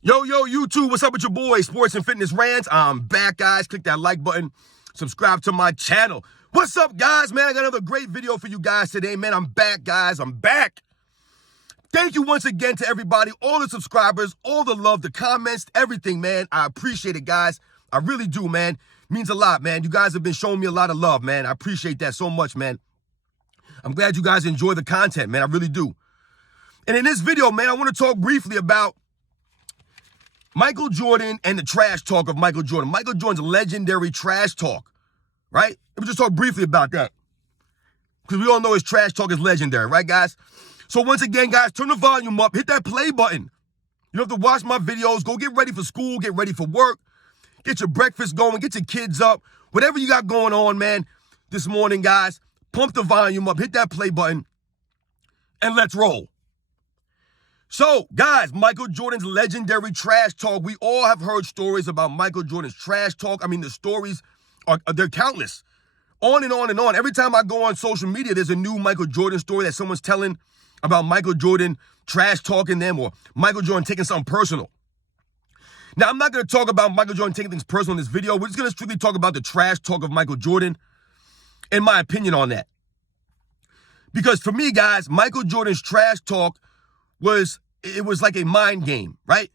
Yo, YouTube, what's up with your boy, Sports and Fitness Rants? I'm back, guys. Click that like button. Subscribe to my channel. What's up, guys, man? I got another great video for you guys today, man. I'm back, guys. I'm back. Thank you once again to everybody, all the subscribers, all the love, the comments, everything, man. I appreciate it, guys. I really do, man. Means a lot, man. You guys have been showing me a lot of love, man. I appreciate that so much, man. I'm glad you guys enjoy the content, man. I really do. And in this video, man, I want to talk briefly about Michael Jordan and the trash talk of Michael Jordan. Michael Jordan's legendary trash talk, right? Let me just talk briefly about that, because we all know his trash talk is legendary, right, guys? So once again, guys, turn the volume up, hit that play button. You don't have to watch my videos. Go get ready for school, get ready for work, get your breakfast going, get your kids up, whatever you got going on, man, this morning, guys. Pump the volume up, hit that play button, and let's roll. So, guys, Michael Jordan's legendary trash talk. We all have heard stories about Michael Jordan's trash talk. I mean, the stories they're countless. On and on and on. Every time I go on social media, there's a new Michael Jordan story that someone's telling about Michael Jordan trash talking them or Michael Jordan taking something personal. Now, I'm not going to talk about Michael Jordan taking things personal in this video. We're just going to strictly talk about the trash talk of Michael Jordan and my opinion on that. Because for me, guys, Michael Jordan's trash talk was like a mind game, right?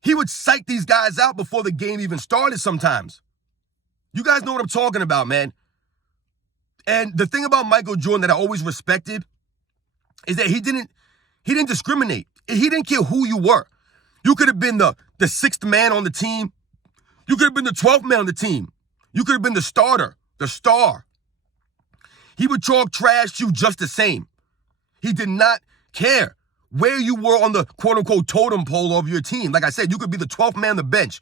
He would psych these guys out before the game even started sometimes. You guys know what I'm talking about, man. And the thing about Michael Jordan that I always respected is that he didn't discriminate. He didn't care who you were. You could have been the sixth man on the team. You could have been the 12th man on the team. You could have been the starter, the star. He would talk trash to you just the same. He did not care where you were on the quote-unquote totem pole of your team. Like I said, you could be the 12th man on the bench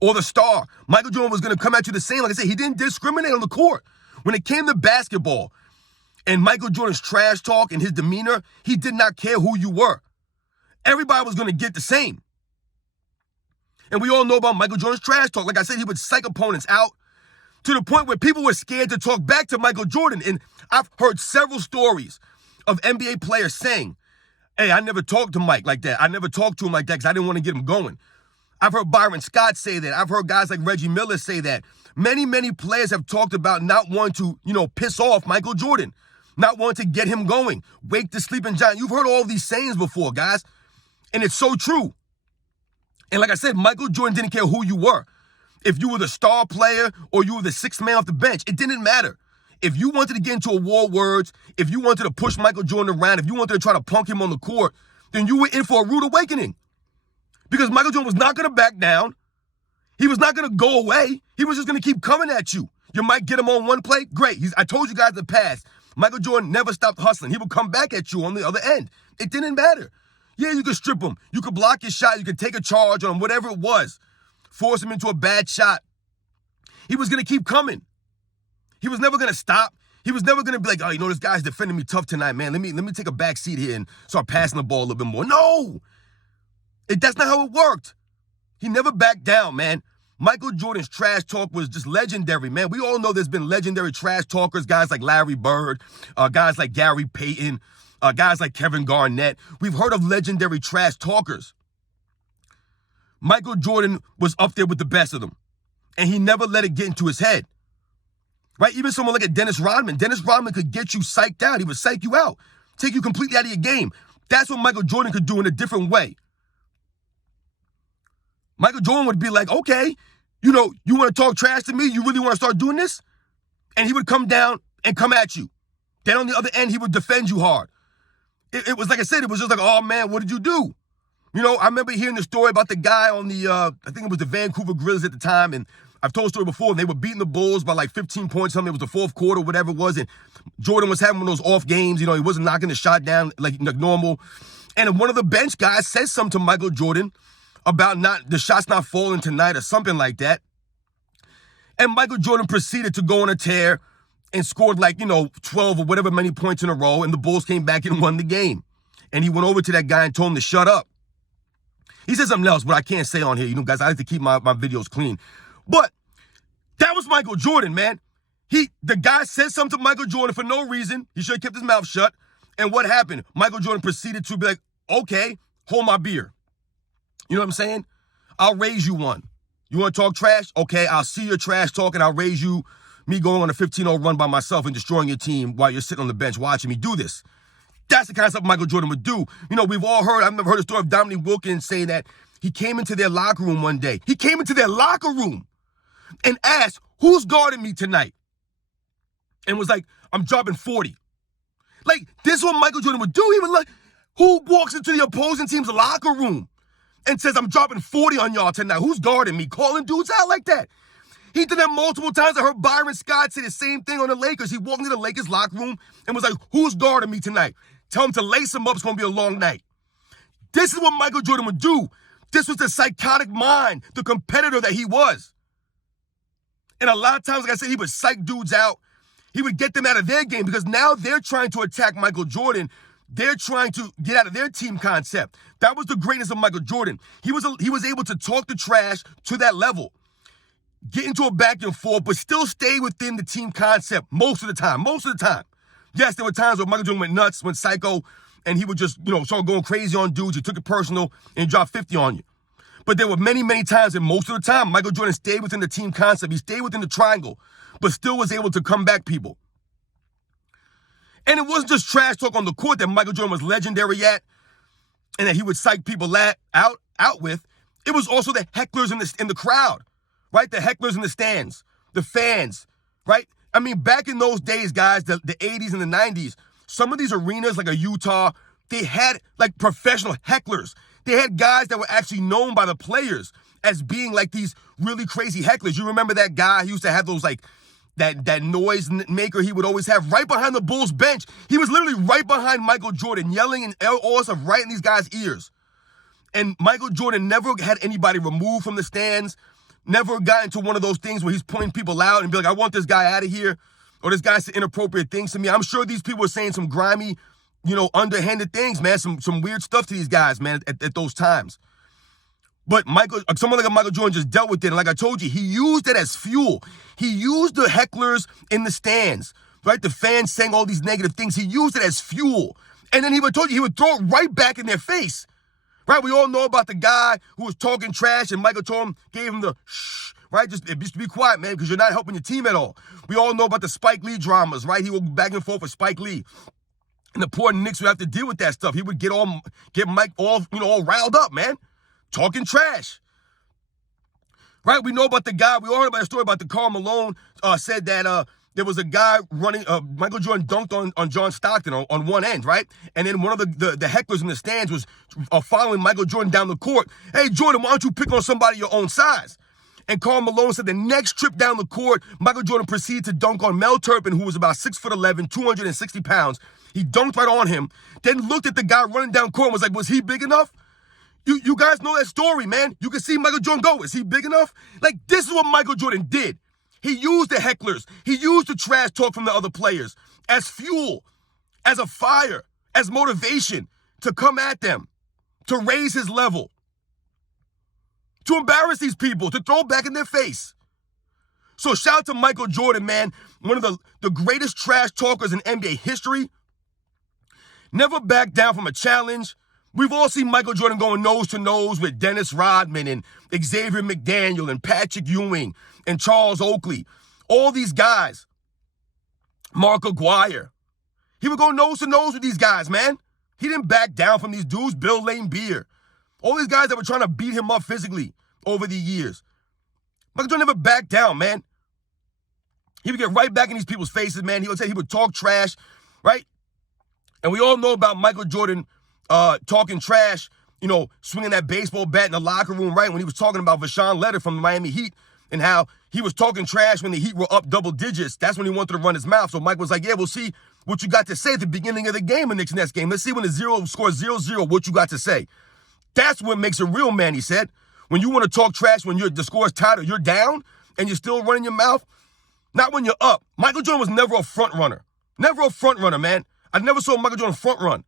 or the star. Michael Jordan was going to come at you the same. Like I said, he didn't discriminate on the court. When it came to basketball and Michael Jordan's trash talk and his demeanor, he did not care who you were. Everybody was going to get the same. And we all know about Michael Jordan's trash talk. Like I said, he would psych opponents out to the point where people were scared to talk back to Michael Jordan. And I've heard several stories of NBA players saying, hey, I never talked to Mike like that. I never talked to him like that because I didn't want to get him going. I've heard Byron Scott say that. I've heard guys like Reggie Miller say that. Many players have talked about not wanting to, piss off Michael Jordan, not wanting to get him going, wake the sleeping giant. You've heard all these sayings before, guys, and it's so true. And like I said, Michael Jordan didn't care who you were. If you were the star player or you were the sixth man off the bench, it didn't matter. If you wanted to get into a war of words, if you wanted to push Michael Jordan around, if you wanted to try to punk him on the court, then you were in for a rude awakening. Because Michael Jordan was not going to back down. He was not going to go away. He was just going to keep coming at you. You might get him on one play. Great. I told you guys in the past, Michael Jordan never stopped hustling. He would come back at you on the other end. It didn't matter. Yeah, you could strip him. You could block his shot. You could take a charge on him, whatever it was. Force him into a bad shot. He was going to keep coming. He was never going to stop. He was never going to be like, oh, this guy's defending me tough tonight, man. Let me take a back seat here and start passing the ball a little bit more. No! That's not how it worked. He never backed down, man. Michael Jordan's trash talk was just legendary, man. We all know there's been legendary trash talkers, guys like Larry Bird, guys like Gary Payton, guys like Kevin Garnett. We've heard of legendary trash talkers. Michael Jordan was up there with the best of them, and he never let it get into his head. Right? Even someone like Dennis Rodman. Dennis Rodman could get you psyched out. He would psych you out, take you completely out of your game. That's what Michael Jordan could do in a different way. Michael Jordan would be like, okay, you want to talk trash to me? You really want to start doing this? And he would come down and come at you. Then on the other end, he would defend you hard. It was like I said, it was just like, oh, man, what did you do? I remember hearing the story about the guy on the, I think it was the Vancouver Grizzlies at the time, and I've told the story before, and they were beating the Bulls by like 15 points, something. It was the fourth quarter, whatever it was, and Jordan was having one of those off games. He wasn't knocking the shot down like normal. And one of the bench guys said something to Michael Jordan about the shots not falling tonight or something like that. And Michael Jordan proceeded to go on a tear and scored 12 or whatever many points in a row, and the Bulls came back and won the game. And he went over to that guy and told him to shut up. He said something else, but I can't say on here. Guys, I like to keep my videos clean. But that was Michael Jordan, man. The guy said something to Michael Jordan for no reason. He should have kept his mouth shut. And what happened? Michael Jordan proceeded to be like, okay, hold my beer. You know what I'm saying? I'll raise you one. You want to talk trash? Okay, I'll see your trash talk and I'll raise you me going on a 15-0 run by myself and destroying your team while you're sitting on the bench watching me do this. That's the kind of stuff Michael Jordan would do. You know, we've all heard, I've never heard a story of Dominique Wilkins saying that he came into their locker room one day. He came into their locker room and asked, who's guarding me tonight? And was like, I'm dropping 40. Like, this is what Michael Jordan would do. He would like, who walks into the opposing team's locker room and says, I'm dropping 40 on y'all tonight? Who's guarding me? Calling dudes out like that. He did that multiple times. I heard Byron Scott say the same thing on the Lakers. He walked into the Lakers locker room and was like, who's guarding me tonight? Tell him to lace him up. It's going to be a long night. This is what Michael Jordan would do. This was the psychotic mind, the competitor that he was. And a lot of times, like I said, he would psych dudes out. He would get them out of their game because now they're trying to attack Michael Jordan. They're trying to get out of their team concept. That was the greatness of Michael Jordan. He was able to talk the trash to that level, get into a back and forth, but still stay within the team concept most of the time. Most of the time. Yes, there were times where Michael Jordan went nuts, went psycho, and he would just, start going crazy on dudes. He took it personal and he dropped 50 on you. But there were many, many times, and most of the time, Michael Jordan stayed within the team concept. He stayed within the triangle, but still was able to come back people. And it wasn't just trash talk on the court that Michael Jordan was legendary at and that he would psych people out with. It was also the hecklers in the crowd, right? The hecklers in the stands, the fans, right? I mean, back in those days, guys, the 80s and the 90s, some of these arenas, like a Utah, they had like professional hecklers. They had guys that were actually known by the players as being like these really crazy hecklers. You remember that guy who used to have those like that noise maker he would always have right behind the Bulls bench. He was literally right behind Michael Jordan, yelling and all stuff right in these guys' ears. And Michael Jordan never had anybody removed from the stands, never got into one of those things where he's pointing people out and be like, I want this guy out of here, or this guy saying inappropriate things to me. I'm sure these people were saying some grimy, underhanded things, man, some weird stuff to these guys, man, at those times. But someone like Michael Jordan just dealt with it. And like I told you, he used it as fuel. He used the hecklers in the stands, right? The fans saying all these negative things. He used it as fuel. And then he would throw it right back in their face, right? We all know about the guy who was talking trash and Michael gave him the shh, right? Just be quiet, man, because you're not helping your team at all. We all know about the Spike Lee dramas, right? He would go back and forth with Spike Lee. And the poor Knicks would have to deal with that stuff. He would get Mike all riled up, man. Talking trash, right? We know about the guy. We all heard about a story about the Karl Malone said that there was a guy running. Michael Jordan dunked on John Stockton on one end, right? And then one of the hecklers in the stands was following Michael Jordan down the court. Hey, Jordan, why don't you pick on somebody your own size? And Karl Malone said the next trip down the court, Michael Jordan proceeded to dunk on Mel Turpin, who was about 6'11", 260 pounds. He dunked right on him, then looked at the guy running down court and was like, was he big enough? You guys know that story, man. You can see Michael Jordan go, is he big enough? Like, this is what Michael Jordan did. He used the hecklers. He used the trash talk from the other players as fuel, as a fire, as motivation to come at them, to raise his level, to embarrass these people, to throw back in their face. So shout out to Michael Jordan, man. One of the greatest trash talkers in NBA history. Never backed down from a challenge. We've all seen Michael Jordan going nose to nose with Dennis Rodman and Xavier McDaniel and Patrick Ewing and Charles Oakley. All these guys. Mark Aguirre. He would go nose to nose with these guys, man. He didn't back down from these dudes. Bill Laimbeer. All these guys that were trying to beat him up physically over the years. Michael Jordan never backed down, man. He would get right back in these people's faces, man. He would talk trash, right? And we all know about Michael Jordan talking trash, swinging that baseball bat in the locker room, right? When he was talking about Vashawn Leonard from the Miami Heat and how he was talking trash when the Heat were up double digits. That's when he wanted to run his mouth. So Mike was like, yeah, we'll see what you got to say at the beginning of the game in Knicks next game. Let's see when the zero scores 0-0, what you got to say. That's what makes a real man, he said. When you want to talk trash when the score's tied or you're down and you're still running your mouth, not when you're up. Michael Jordan was never a front runner. Never a front runner, man. I never saw Michael Jordan front run.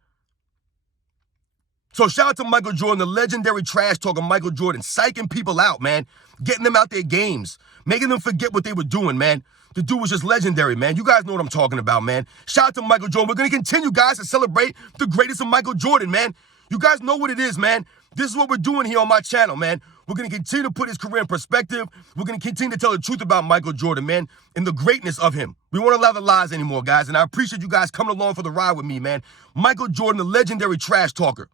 So shout out to Michael Jordan, the legendary trash talker Michael Jordan, psyching people out, man, getting them out their games, making them forget what they were doing, man. The dude was just legendary, man. You guys know what I'm talking about, man. Shout out to Michael Jordan. We're going to continue, guys, to celebrate the greatest of Michael Jordan, man. You guys know what it is, man. This is what we're doing here on my channel, man. We're going to continue to put his career in perspective. We're going to continue to tell the truth about Michael Jordan, man, and the greatness of him. We won't allow the lies anymore, guys, and I appreciate you guys coming along for the ride with me, man. Michael Jordan, the legendary trash talker.